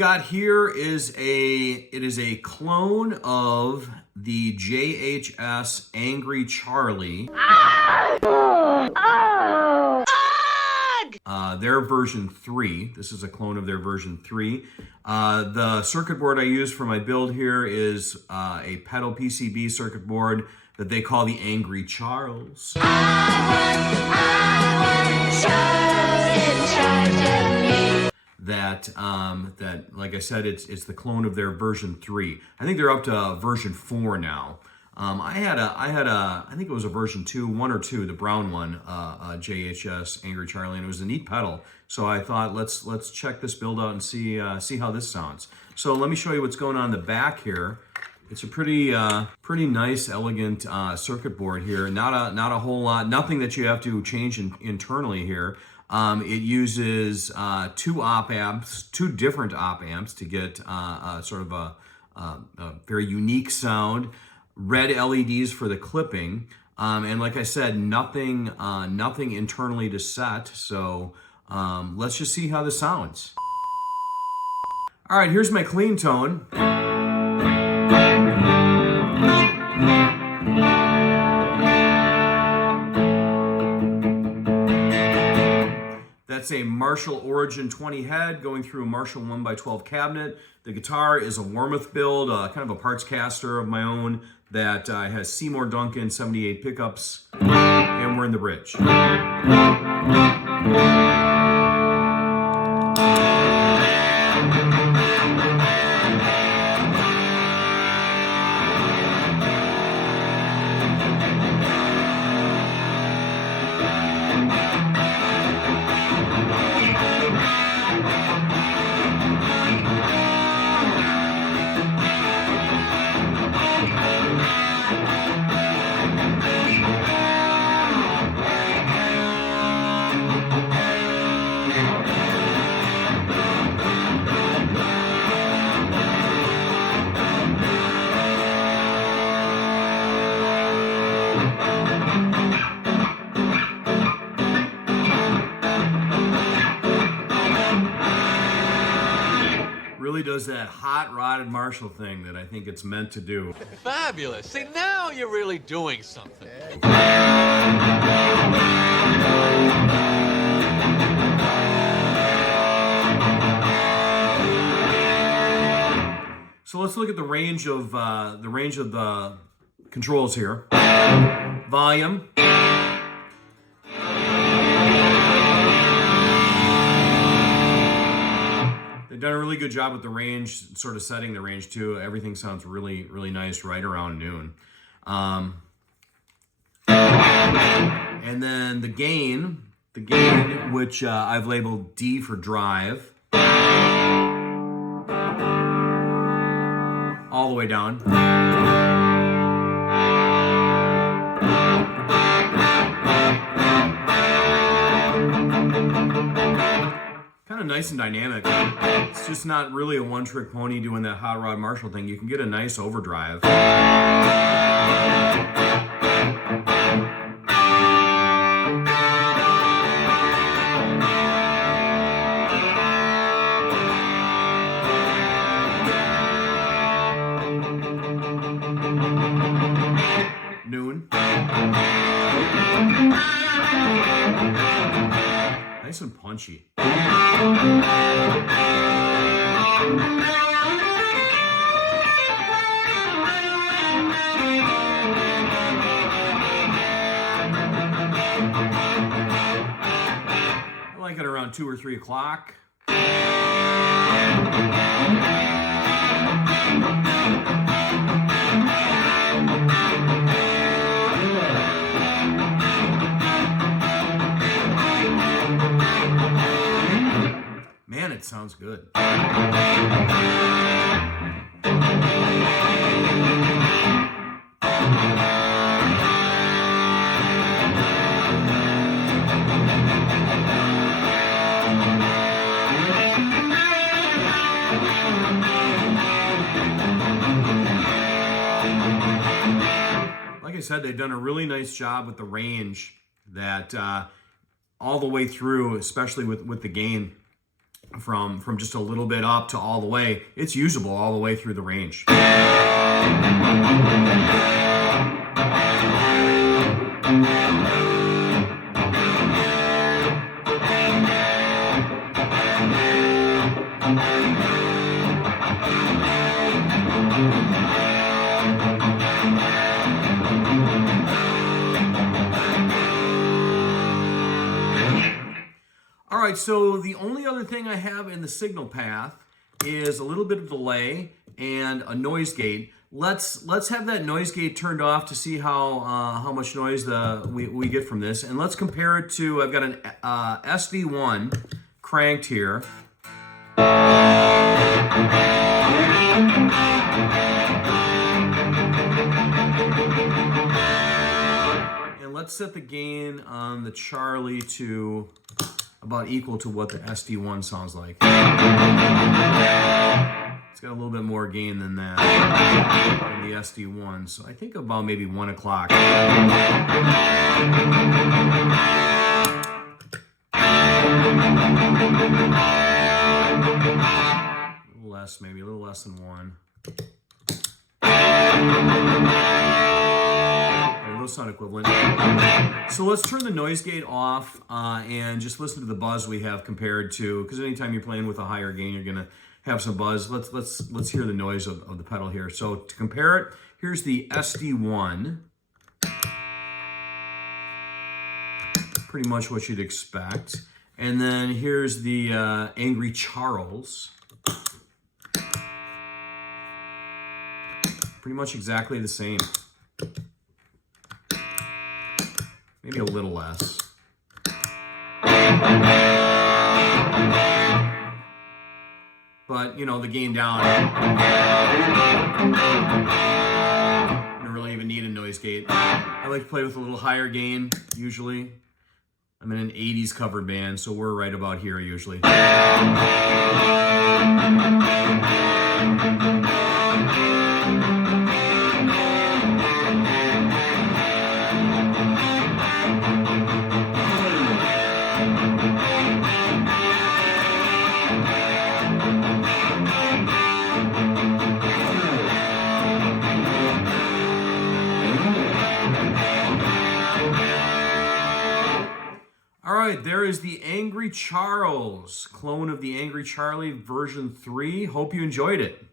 got here is a clone of the JHS Angry Charlie. Their version 3. This is a clone of their version 3. The circuit board I use for my build here is a PedalPCB circuit board that they call the Angry Charles. That, like I said, it's the clone of their version 3. I think they're up to version 4 now. I think it was a version 2, 1 or 2, the brown one, JHS Angry Charlie, and it was a neat pedal. So I thought let's check this build out and see how this sounds. So let me show you what's going on in the back here. It's a pretty nice, elegant circuit board here. Not a whole lot, nothing that you have to change internally here. It uses two different op amps to get sort of a very unique sound. Red LEDs for the clipping, and like I said, nothing internally to set. So let's just see how this sounds. All right, here's my clean tone. That's a Marshall Origin 20 head going through a Marshall 1x12 cabinet. The guitar is a Warmoth build, kind of a parts caster of my own that has Seymour Duncan 78 pickups, and we're in the bridge. Really does that hot rodded Marshall thing that I think it's meant to do. Fabulous. See, now you're really doing something. So let's look at the range of the controls here. Volume. They've done a really good job with the range, sort of setting the range too. Everything sounds really, really nice right around noon. And then the gain, which I've labeled D for drive, all the way down. Kind of nice and dynamic. It's just not really a one-trick pony doing that hot rod Marshall thing. You can get a nice overdrive. Noon. Nice and punchy. I like it around 2 or 3 o'clock. Man, it sounds good. Like I said, they've done a really nice job with the range that all the way through, especially with the gain. from just a little bit up to all the way. It's usable all the way through the range. All right, so the only other thing I have in the signal path is a little bit of delay and a noise gate. Let's have that noise gate turned off to see how much noise we get from this, and let's compare it to, I've got an SD1 cranked here. And let's set the gain on the Charlie to about equal to what the SD1 sounds like. It's got a little bit more gain than that, than the SD1, so I think about maybe 1 o'clock. A little less, maybe a little less than 1. Those sound equivalent. So let's turn the noise gate off and just listen to the buzz we have compared to, because anytime you're playing with a higher gain, you're gonna have some buzz. Let's hear the noise of the pedal here. So to compare it, here's the SD1. Pretty much what you'd expect. And then here's the Angry Charles. Pretty much exactly the same. Maybe a little less. But, you know, the gain down. You don't really even need a noise gate. I like to play with a little higher gain, usually. I'm in an 80s covered band, so we're right about here usually. All right, there is the Angry Charles, clone of the Angry Charlie version 3. Hope you enjoyed it.